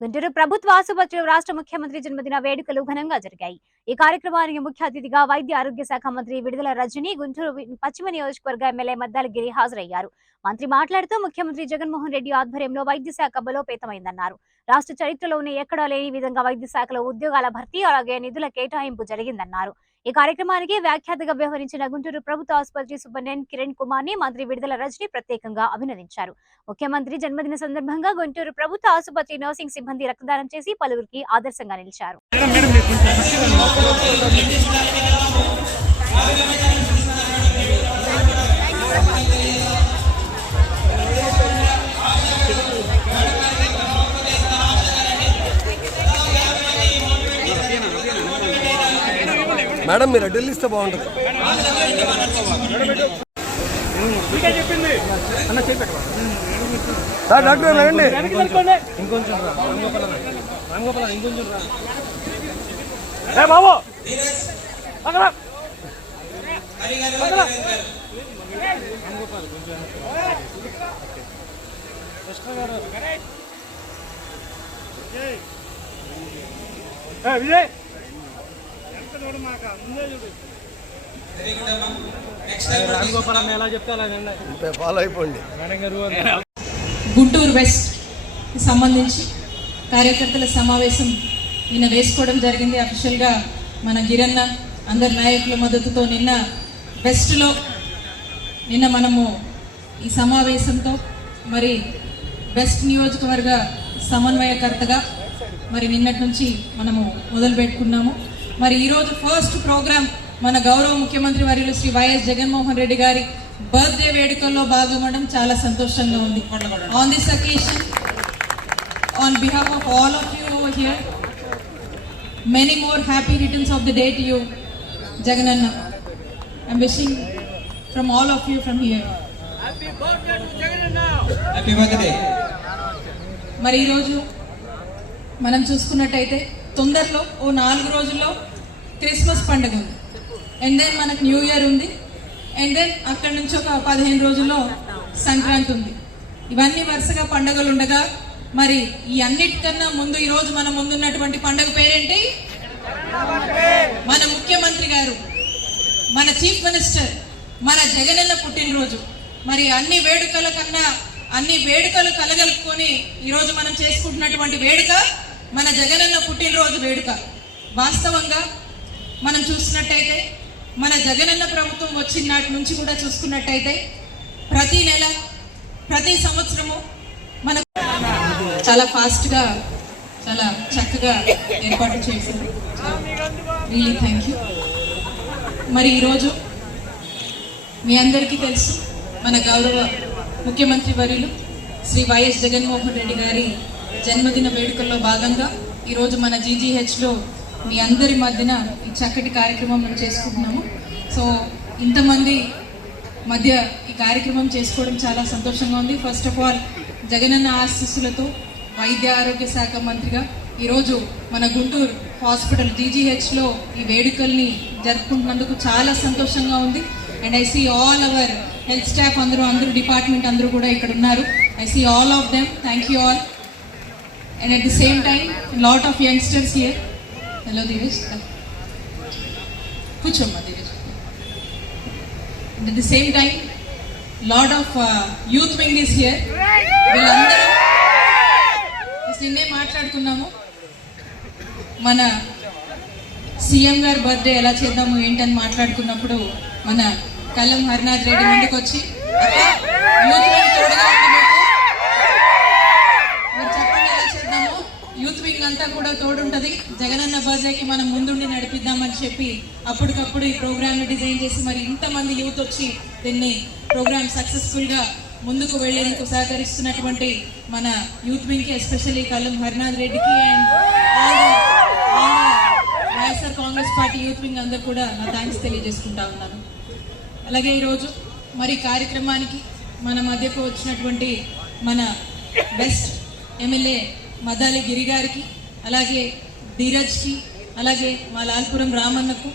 గుంటూరు ప్రభుత్వ ఆసుపత్రిలో రాష్ట్ర ముఖ్యమంత్రి జన్మదిన వేడుకలు ఘనంగా జరిగాయి. ఈ కార్యక్రమానికి ముఖ్య అతిథిగా వైద్య ఆరోగ్య శాఖ మంత్రి విడుదల రజని గుంటూరు పశ్చిమ నియోజకవర్గ ఎమ్మెల్యే మద్దాలగిరి హాజరయ్యారు. మంత్రి మాట్లాడుతూ ముఖ్యమంత్రి జగన్మోహన్ రెడ్డి ఆధ్వర్యంలో వైద్య శాఖ బలోపేతమైందన్నారు. రాష్ట్ర చరిత్రలోనే ఎక్కడా లేని విధంగా వైద్య శాఖలో ఉద్యోగాల భర్తీ అలాగే నిధుల కేటాయింపు జరిగిందన్నారు. ఈ కార్యక్రమానికి వ్యాఖ్యాతగా వ్యవహరించిన గుంటూరు ప్రభుత్వ ఆసుపత్రి సూపరింటెండెంట్ కిరణ్ కుమార్ని మంత్రి విడుదల రజని ప్రత్యేకంగా అభినందించారు. ముఖ్యమంత్రి జన్మదిన సందర్భంగా గుంటూరు ప్రభుత్వ ఆసుపత్రి నర్సింగ్ సిబ్బంది రక్తదానం చేసి పలువురికి ఆదర్శంగా నిలిచారు. మేడం మీరు అడ్డు ఇస్తే బాగుంటుంది. సార్ డాక్టర్ రండి ఏ బాబు! అక్కడ ఏ విజయ్! ఫాలో అయిపోండి మేడం గారు గుంటూరు వెస్ట్ సంబంధించి కార్యకర్తల సమావేశం నిన్న వేసుకోవడం జరిగింది. అఫీషియల్గా మన గిరన్న అందరి నాయకుల మద్దతుతో నిన్న వెస్ట్లో నిన్న మనము ఈ సమావేశంతో మరి వెస్ట్ నియోజకవర్గ సమన్వయకర్తగా మరి నిన్నటి నుంచి మనము మొదలు పెట్టుకున్నాము మరి ఈరోజు ఫస్ట్ ప్రోగ్రామ్ మన గౌరవ ముఖ్యమంత్రి వర్యులు శ్రీ వైఎస్ జగన్మోహన్ రెడ్డి గారి బర్త్డే వేడుకల్లో భాగమవడం చాలా సంతోషంగా ఉంది on this occasion on behalf of all of you over here, many more happy returns of the day to you, Jagananna. I'm wishing from all of you from here. Happy birthday మరి ఈరోజు మనం చూసుకున్నట్టయితే తొందరలో ఓ నాలుగు రోజుల్లో Christmas పండుగ ఉంది. And then మనకు న్యూ ఇయర్ ఉంది. అండ్ దెన్ అక్కడి నుంచి ఒక పదిహేను రోజుల్లో సంక్రాంతి ఉంది. ఇవన్నీ వరుసగా పండుగలు ఉండగా మరి ఈ అన్నిటికన్నా ముందు ఈ రోజు మన ముందున్నటువంటి పండుగ పేరేంటి? మన ముఖ్యమంత్రి గారు మన చీఫ్ మినిస్టర్ మన జగనన్న పుట్టినరోజు. మరి అన్ని వేడుకల కన్నా అన్ని వేడుకలు కలగలుపుకొని ఈరోజు మనం చేసుకుంటున్నటువంటి వేడుక మన జగనన్న పుట్టినరోజు వేడుక. వాస్తవంగా మనం చూసినట్టయితే మన జగనన్న ప్రభుత్వం వచ్చిన నాటి నుంచి కూడా చూసుకున్నట్టయితే ప్రతి నెల ప్రతి సంవత్సరము మన చాలా ఫాస్ట్గా చాలా చక్కగా ఏర్పాటు చేసింది రియలీ థ్యాంక్ యూ మరి ఈరోజు మీ అందరికీ తెలుసు మన గౌరవ ముఖ్యమంత్రి వర్యులు శ్రీ వైఎస్ జగన్మోహన్ రెడ్డి గారి జన్మదిన వేడుకల్లో భాగంగా ఈరోజు మన జీజీహెచ్లో మీ అందరి మధ్యన ఈ చక్కటి కార్యక్రమం మనం చేసుకుంటున్నాము. సో ఇంతమంది మధ్య ఈ కార్యక్రమం చేసుకోవడం చాలా సంతోషంగా ఉంది. ఫస్ట్ ఆఫ్ ఆల్ జగనన్న ఆశీస్సులతో వైద్య ఆరోగ్య శాఖ మంత్రిగా ఈరోజు మన గుంటూరు హాస్పిటల్ జీజీహెచ్లో ఈ వేడుకల్ని జరుపుకుంటున్నందుకు చాలా సంతోషంగా ఉంది. And I see all our health staff అందరూ అందరూ డిపార్ట్మెంట్ అందరూ కూడా ఇక్కడ ఉన్నారు. I see all of them thank you all and at the same time lot of youngsters here hello Divesh కూర్చోమ్మా Divesh at the same time lot of youth wing is here వీళ్ళందరూ నిన్నే మాట్లాడుకున్నాము మన CM గారి birthday ఎలా చేద్దాము ఏంటని మాట్లాడుకున్నప్పుడు మన కలం హరినాథ్ రెడ్డి ముందుకు వచ్చి యూత్ వింగ్ తోడుగా ఉంది మీకు. మీరు చెప్పండి ఎలా చేద్దాము యూత్ వింగ్ అంతా కూడా తోడుంటది. జగనన్న బర్త్డేకి మనం ముందుండి నడిపిద్దామని చెప్పి అప్పటికప్పుడు ఈ ప్రోగ్రామ్ డిజైన్ చేసి మరి ఇంతమంది యూత్ వచ్చి దీన్ని ప్రోగ్రామ్ సక్సెస్ఫుల్గా ముందుకు వెళ్ళేందుకు సహకరిస్తున్నటువంటి మన యూత్ వింగ్కి ఎస్పెషల్లీ కల్లం హరినాథ్ రెడ్డికి and YSR Congress party youth wing అందరు కూడా నా థ్యాంక్స్ తెలియజేసుకుంటా ఉన్నాను. అలాగే ఈరోజు మరి కార్యక్రమానికి మన మధ్యకు వచ్చినటువంటి మన బెస్ట్ ఎమ్మెల్యే మదాలి గిరి గారికి అలాగే ధీరజ్కి అలాగే మా లాల్పురం రామన్నకు